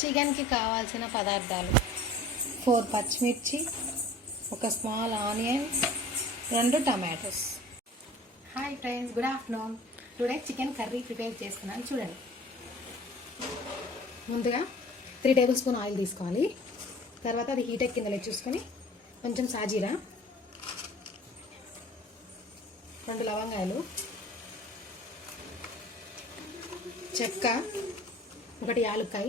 చికెన్కి కావాల్సిన పదార్థాలు 4 పచ్చిమిర్చి, ఒక small onion, 2 tomatoes. Hi friends, good afternoon. Today chicken curry prepare చేస్తున్నాను, చూడండి. ముందుగా 3 టేబుల్ స్పూన్ ఆయిల్ తీసుకోవాలి. తర్వాత అది హీట్ ఎక్కిందలే చూసుకొని కొంచెం సాజీరా, 2 లవంగాయలు, చెక్క, 1 యాలుక్కాయ,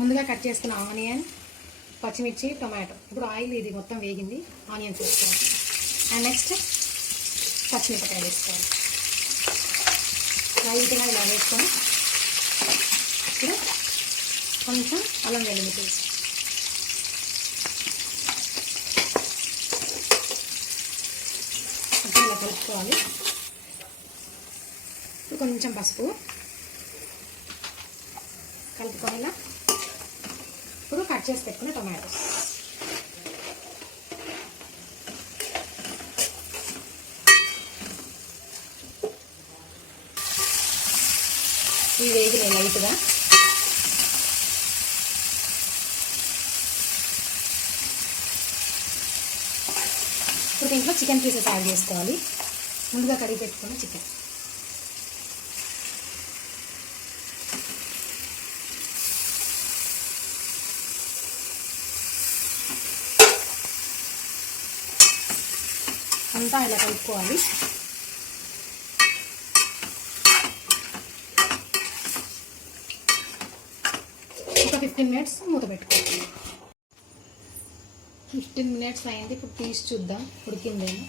ముందుగా కట్ చేసుకున్న ఆనియన్, పచ్చిమిర్చి, టొమాటో. ఇప్పుడు ఆయిల్ ఇది మొత్తం వేగింది, ఆనియన్స్ వేసుకోవాలి. అండ్ నెక్స్ట్ పచ్చిమిరపకాయలు వేసుకోవాలి. లైట్గా ఇలా వేసుకొని ఇప్పుడు కొంచెం అల్లం వెల్లుల్లి పేస్ట్, ఇలా కలుపుకోవాలి. ఇప్పుడు కొంచెం పసుపు కలుపుకొని ఇలా ఇప్పుడు కట్ చేసి పెట్టుకున్న టొమాటోస్, ఇవి వేగినాయి లైట్గా. ఇప్పుడు దీంట్లో చికెన్ పీసెస్ యాడ్ చేసుకోవాలి. ముందుగా కడిగి పెట్టుకున్న చికెన్, అంతా ఇలా కలుపుకోవాలి. ఒక 15 మినిట్స్ మూత పెట్టుకోవాలి. 15 మినిట్స్ అయింది. ఇప్పుడు తీసి చూద్దాం ఉడికిందేమో.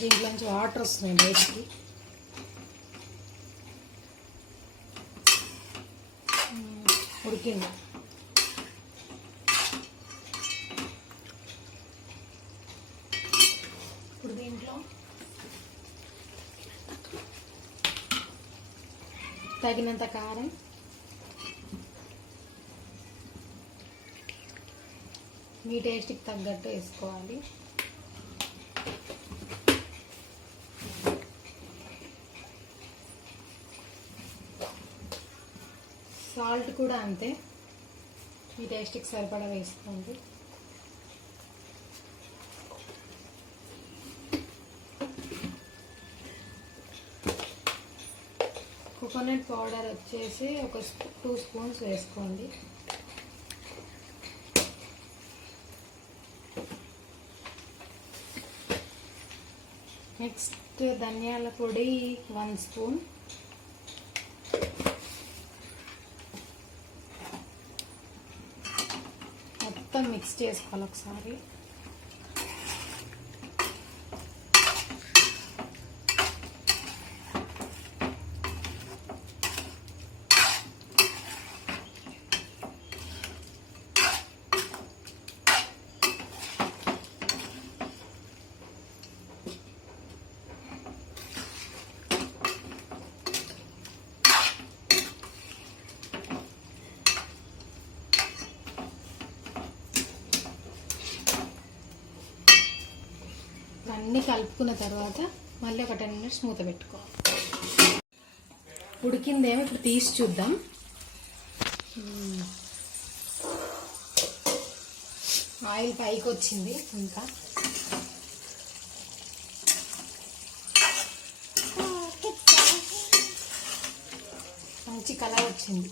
దీంట్లోంచి వాటర్ వస్తున్నాయి బయటికి. ఉడికింది. ఇప్పుడు దీంట్లో తగినంత కారం, మీ టేస్ట్కి తగ్గట్టు వేసుకోవాలి. సాల్ట్ కూడా అంతే, మీ టేస్ట్కి సరిపడా వేసుకోండి. కోకోనట్ పౌడర్ వచ్చేసి ఒక 2 స్పూన్స్ వేసుకోండి. నెక్స్ట్ ధనియాల పొడి 1 స్పూన్, మొత్తం మిక్స్ చేసుకోవాలి ఒకసారి. అన్నీ కలుపుకున్న తర్వాత మళ్ళీ ఒక 10 మినిట్స్ మూత పెట్టుకోవాలి. ఉడికిందేమో ఇప్పుడు తీసి చూద్దాం. ఆయిల్ పైకి వచ్చింది, ఇంకా మంచి కలర్ వచ్చింది.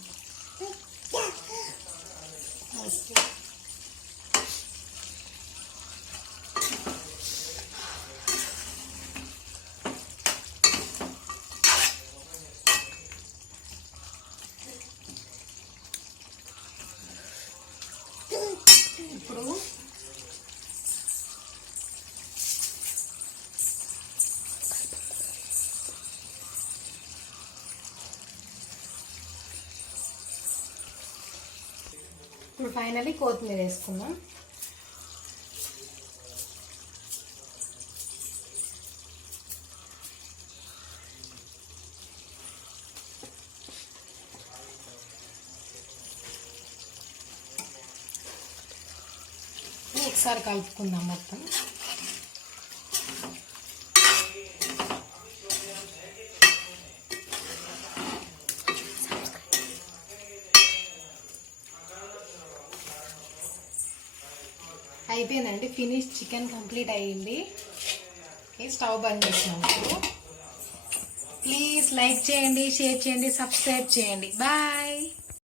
ఇప్పుడు ఫైనల్లీ కొత్తిమీర వేసుకుందాం. ఒకసారి కలుపుకుందాం మొత్తం. అయిపోయిందండి, ఫినిష్. చికెన్ కంప్లీట్ అయ్యింది. స్టవ్ బంద్ చేసినాం ఇప్పుడు. ప్లీజ్ లైక్ చేయండి, షేర్ చేయండి, సబ్స్క్రైబ్ చేయండి. బాయ్.